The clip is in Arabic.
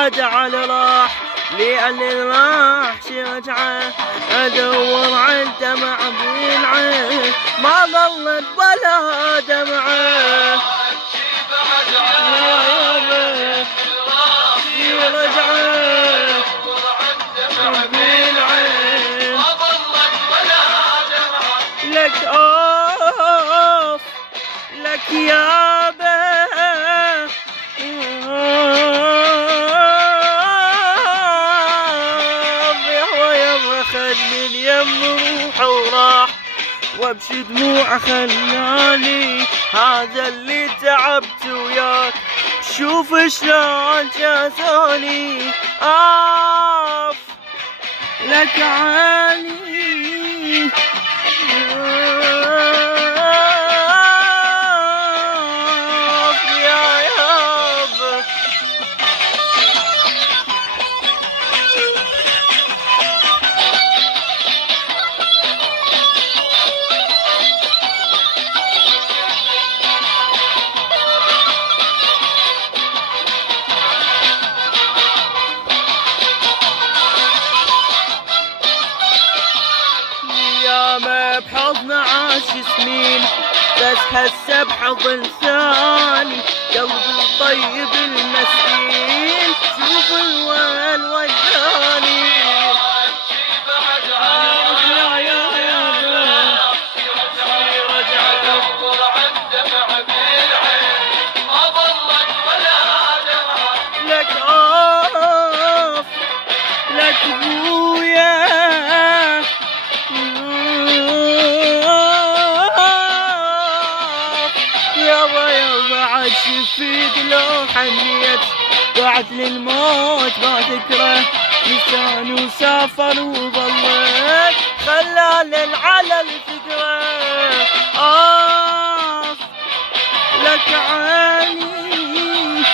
بعد على راح لأن راح رجعه أدور عن دمع بالعين ما ظلت ولا دمعه لك اوف لك يابا يابا خلي اليم روح وراح وابشي دموع خلاني هذا اللي تعبت وياك شوف شلون جازوني آف لك عالي ما بحضن عاش سنين بس هسه بحضن ثاني قلبي الطيب المسكين شوف الويل وداني لك اوف لك ابويا بعد شفيت لو حنيت بعد للموت ما تكره لسان وسافر وظلت خلال على الفكرة آه لك عيني